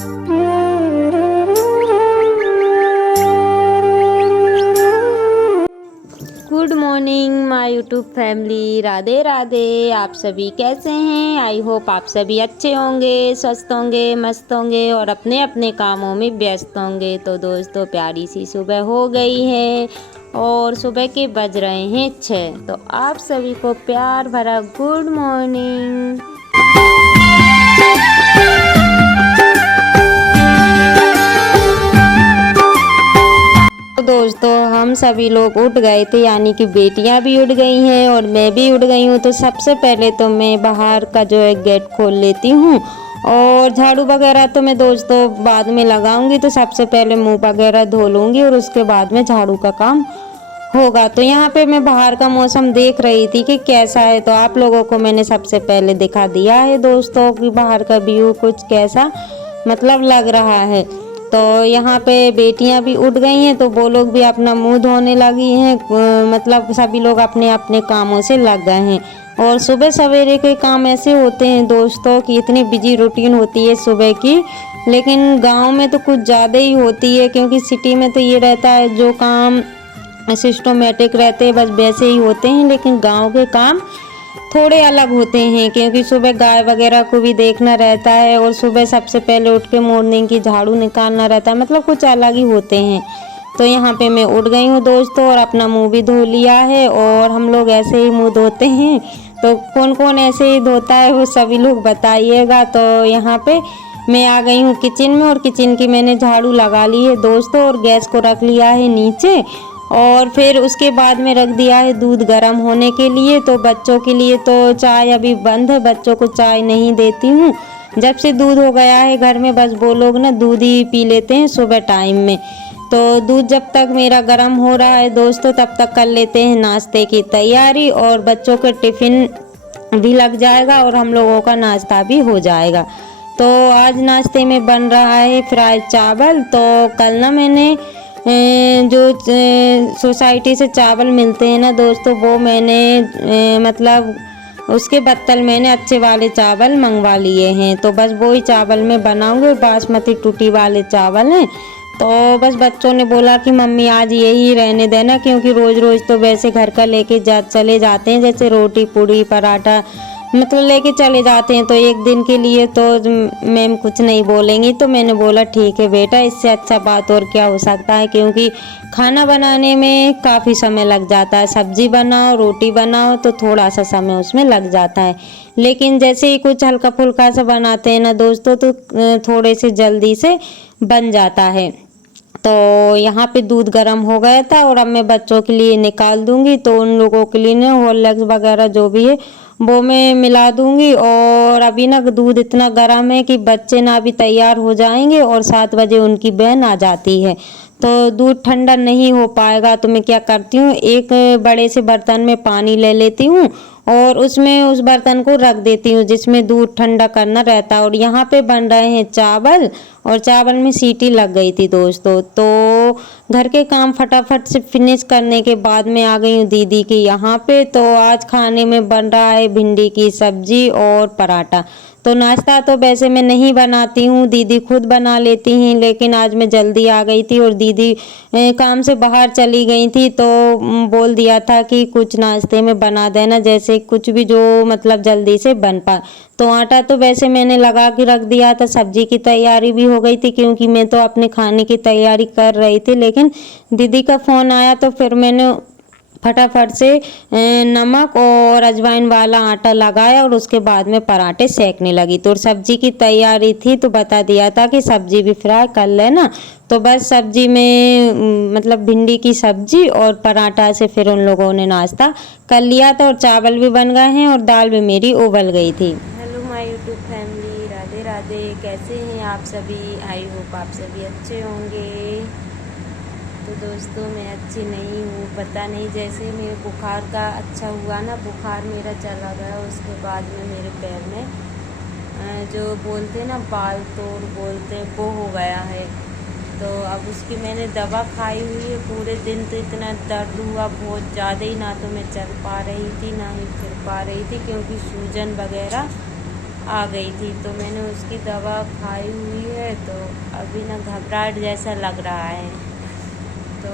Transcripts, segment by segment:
Good morning my YouTube family, Radhe Radhe. आप सभी कैसे हैं? आई होप आप सभी अच्छे होंगे, स्वस्थ होंगे, मस्त होंगे और अपने अपने कामों में व्यस्त होंगे। तो दोस्तों, प्यारी सी सुबह हो गई है और सुबह के बज रहे हैं 6। तो आप सभी को प्यार भरा गुड मॉर्निंग। तो दोस्तों, हम सभी लोग उठ गए थे, यानी कि बेटियां भी उठ गई हैं और मैं भी उठ गई हूँ। तो सबसे पहले तो मैं बाहर का जो है गेट खोल लेती हूँ और झाड़ू वगैरह तो मैं दोस्तों बाद में लगाऊंगी। तो सबसे पहले मुंह वगैरह धो लूँगी और उसके बाद में झाड़ू का काम होगा। तो यहाँ पे मैं बाहर का मौसम देख रही थी कि कैसा है, तो आप लोगों को मैंने सबसे पहले दिखा दिया है दोस्तों कि बाहर का व्यू कुछ कैसा मतलब लग रहा है। तो यहाँ पे बेटियां भी उठ गई हैं, तो वो लोग भी अपना मुंह धोने लगी हैं। मतलब सभी लोग अपने अपने कामों से लग गए हैं। और सुबह सवेरे के काम ऐसे होते हैं दोस्तों कि इतनी बिजी रूटीन होती है सुबह की, लेकिन गांव में तो कुछ ज़्यादा ही होती है, क्योंकि सिटी में तो ये रहता है जो काम सिस्टमेटिक रहते हैं बस वैसे ही होते हैं, लेकिन गांव के काम थोड़े अलग होते हैं, क्योंकि सुबह गाय वगैरह को भी देखना रहता है और सुबह सबसे पहले उठ के मॉर्निंग की झाड़ू निकालना रहता है, मतलब कुछ अलग ही होते हैं। तो यहाँ पे मैं उठ गई हूँ दोस्तों और अपना मुंह भी धो लिया है। और हम लोग ऐसे ही मुंह धोते हैं, तो कौन कौन ऐसे ही धोता है वो सभी लोग बताइएगा। तो यहाँ पे मैं आ गई हूँ किचन में और किचन की मैंने झाड़ू लगा ली है दोस्तों और गैस को रख लिया है नीचे। और फिर उसके बाद में रख दिया है दूध गर्म होने के लिए। तो बच्चों के लिए तो चाय अभी बंद है, बच्चों को चाय नहीं देती हूँ। जब से दूध हो गया है घर में, बस वो लोग ना दूध ही पी लेते हैं सुबह टाइम में। तो दूध जब तक मेरा गर्म हो रहा है दोस्तों, तब तक कर लेते हैं नाश्ते की तैयारी और बच्चों के टिफ़िन भी लग जाएगा और हम लोगों का नाश्ता भी हो जाएगा। तो आज नाश्ते में बन रहा है फ्राई चावल। तो कल ना मैंने जो सोसाइटी से चावल मिलते हैं ना दोस्तों, वो मैंने मतलब उसके बदले मैंने अच्छे वाले चावल मंगवा लिए हैं। तो बस वही चावल मैं बनाऊंगी, बासमती टूटी वाले चावल हैं। तो बस बच्चों ने बोला कि मम्मी आज यही रहने देना, क्योंकि रोज़ रोज़ तो वैसे घर का लेके चले जाते हैं, जैसे रोटी पूड़ी पराठा मतलब लेके चले जाते हैं। तो एक दिन के लिए तो मैम कुछ नहीं बोलेंगी। तो मैंने बोला ठीक है बेटा, इससे अच्छा बात और क्या हो सकता है, क्योंकि खाना बनाने में काफ़ी समय लग जाता है। सब्जी बनाओ रोटी बनाओ तो थोड़ा सा समय उसमें लग जाता है, लेकिन जैसे ही कुछ हल्का फुल्का सा बनाते हैं ना दोस्तों, तो थोड़े से जल्दी से बन जाता है। तो यहाँ पे दूध गर्म हो गया था और अब मैं बच्चों के लिए निकाल दूंगी। तो उन लोगों के लिए ना हॉर्लिक्स वगैरह जो भी है वो मैं मिला दूंगी। और अभी ना दूध इतना गर्म है कि बच्चे ना अभी तैयार हो जाएंगे और 7 बजे उनकी बहन आ जाती है। तो दूध ठंडा नहीं हो पाएगा। तो मैं क्या करती हूँ, एक बड़े से बर्तन में पानी ले लेती हूँ और उसमें उस बर्तन को रख देती हूँ जिसमें दूध ठंडा करना रहता है। और यहाँ पे बन रहे हैं चावल और चावल में सीटी लग गई थी दोस्तों। तो घर के काम फटाफट से फिनिश करने के बाद में आ गई हूँ दीदी के यहाँ पे। तो आज खाने में बन रहा है भिंडी की सब्जी और पराठा। तो नाश्ता तो वैसे मैं नहीं बनाती हूँ, दीदी खुद बना लेती हैं, लेकिन आज मैं जल्दी आ गई थी और दीदी काम से बाहर चली गई थी। तो बोल दिया था कि कुछ नाश्ते में बना देना, जैसे कुछ भी जो मतलब जल्दी से बन पाए। तो आटा तो वैसे मैंने लगा के रख दिया था, सब्जी की तैयारी भी हो गई थी, क्योंकि मैं तो अपने खाने की तैयारी कर रही थी। लेकिन दीदी का फ़ोन आया तो फिर मैंने फटाफट से नमक और अजवाइन वाला आटा लगाया और उसके बाद में पराठे सेकने लगी। तो सब्जी की तैयारी थी तो बता दिया था कि सब्जी भी फ्राई कर लेना। तो बस सब्जी में मतलब भिंडी की सब्जी और पराठा से फिर उन लोगों ने नाश्ता कर लिया था और चावल भी बन गए हैं और दाल भी मेरी उबल गई थी। Hello my YouTube family, Radhe Radhe. कैसे हैं आप सभी? आई होप आप सभी अच्छे होंगे। तो दोस्तों, मैं अच्छी नहीं हूँ, पता नहीं, जैसे मेरे बुखार का अच्छा हुआ ना, बुखार मेरा चला गया, उसके बाद में मेरे पैर में जो बोलते ना बाल तोड़ बोलते हैं वो हो गया है। तो अब उसकी मैंने दवा खाई हुई है। पूरे दिन तो इतना दर्द हुआ बहुत ज़्यादा ही, ना तो मैं चल पा रही थी ना ही फिर पा रही थी, क्योंकि सूजन वगैरह आ गई थी, तो मैंने उसकी दवा खाई हुई है। तो अभी ना घबराहट जैसा लग रहा है। तो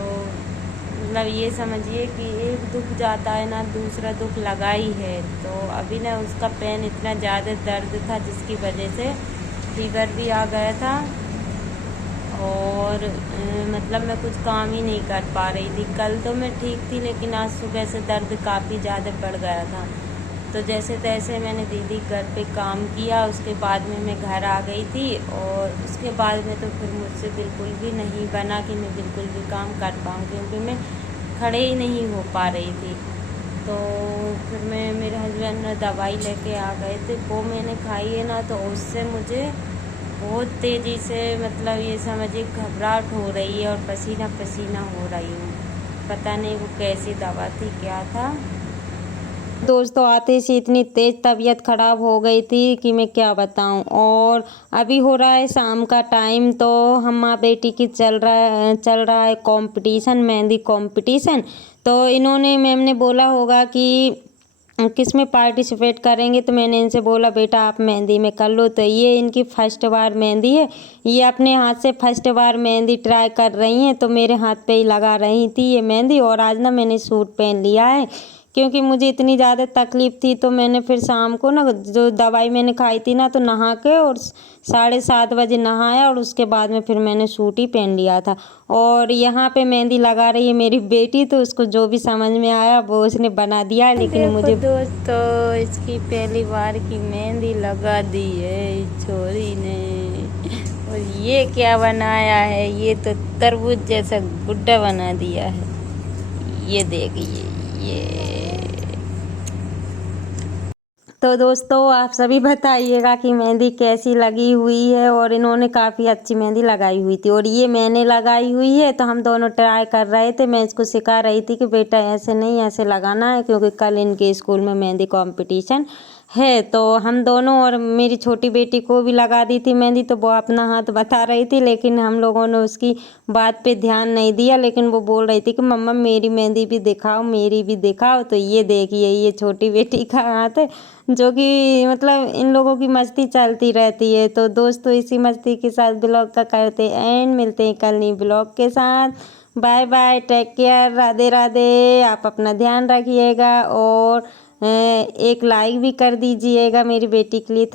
मतलब ये समझिए कि एक दुख जाता है ना, दूसरा दुख लगा ही है। तो अभी ना उसका पेन इतना ज़्यादा दर्द था जिसकी वजह से फीवर भी आ गया था। और मतलब मैं कुछ काम ही नहीं कर पा रही थी। कल तो मैं ठीक थी, लेकिन आज सुबह से दर्द काफ़ी ज़्यादा बढ़ गया था। तो जैसे तैसे मैंने दीदी घर पे काम किया, उसके बाद में मैं घर आ गई थी। और उसके बाद में तो फिर मुझसे बिल्कुल भी नहीं बना कि मैं बिल्कुल भी काम कर पाऊँ, क्योंकि मैं खड़े ही नहीं हो पा रही थी। तो फिर मैं मेरे हस्बैंड दवाई लेके आ गए थे, वो मैंने खाई है ना, तो उससे मुझे बहुत तेज़ी से मतलब ये समझिए घबराहट हो रही है और पसीना पसीना हो रही हूँ। पता नहीं वो कैसी दवा थी, क्या था। दोस्तों आते से इतनी तेज़ तबीयत ख़राब हो गई थी कि मैं क्या बताऊं। और अभी हो रहा है शाम का टाइम, तो हम माँ बेटी की चल रहा है कंपटीशन, मेहंदी कंपटीशन। तो इन्होंने मैम ने बोला होगा कि किस में पार्टिसिपेट करेंगे, तो मैंने इनसे बोला बेटा आप मेहंदी में कर लो। तो ये इनकी फर्स्ट बार मेहंदी है, ये अपने हाथ से फर्स्ट बार मेहंदी ट्राई कर रही हैं। तो मेरे हाथ पे ही लगा रही थी ये मेहंदी। और आज ना मैंने सूट पहन लिया है, क्योंकि मुझे इतनी ज़्यादा तकलीफ़ थी। तो मैंने फिर शाम को ना जो दवाई मैंने खाई थी ना, तो नहा के और 7:30 बजे नहाया, और उसके बाद में फिर मैंने सूट ही पहन लिया था। और यहाँ पे मेहंदी लगा रही है मेरी बेटी, तो उसको जो भी समझ में आया वो उसने बना दिया, लेकिन देखो मुझे दोस्तों, इसकी पहली बार की मेहंदी लगा दी है छोरी ने। और ये क्या बनाया है, ये तो तरबूज जैसा गुड्डा बना दिया है। ये देखिए ये। तो दोस्तों आप सभी बताइएगा कि मेहंदी कैसी लगी हुई है। और इन्होंने काफ़ी अच्छी मेहंदी लगाई हुई थी, और ये मैंने लगाई हुई है। तो हम दोनों ट्राई कर रहे थे, मैं इसको सिखा रही थी कि बेटा ऐसे नहीं, ऐसे लगाना है, क्योंकि कल इनके स्कूल में मेहंदी कंपटीशन है। तो हम दोनों, और मेरी छोटी बेटी को भी लगा दी थी मेहंदी, तो वो अपना हाथ बता रही थी, लेकिन हम लोगों ने उसकी बात पे ध्यान नहीं दिया। लेकिन वो बोल रही थी कि मम्मा मेरी मेहंदी भी दिखाओ, मेरी भी दिखाओ। तो ये देखिए ये छोटी बेटी का हाथ है, जो कि मतलब इन लोगों की मस्ती चलती रहती है। तो दोस्तों इसी मस्ती के साथ ब्लॉग का करते एंड, मिलते हैं कल नई ब्लॉग के साथ। Bye bye, take care, Radhe Radhe. आप अपना ध्यान रखिएगा, और एक लाइक भी कर दीजिएगा मेरी बेटी के लिए।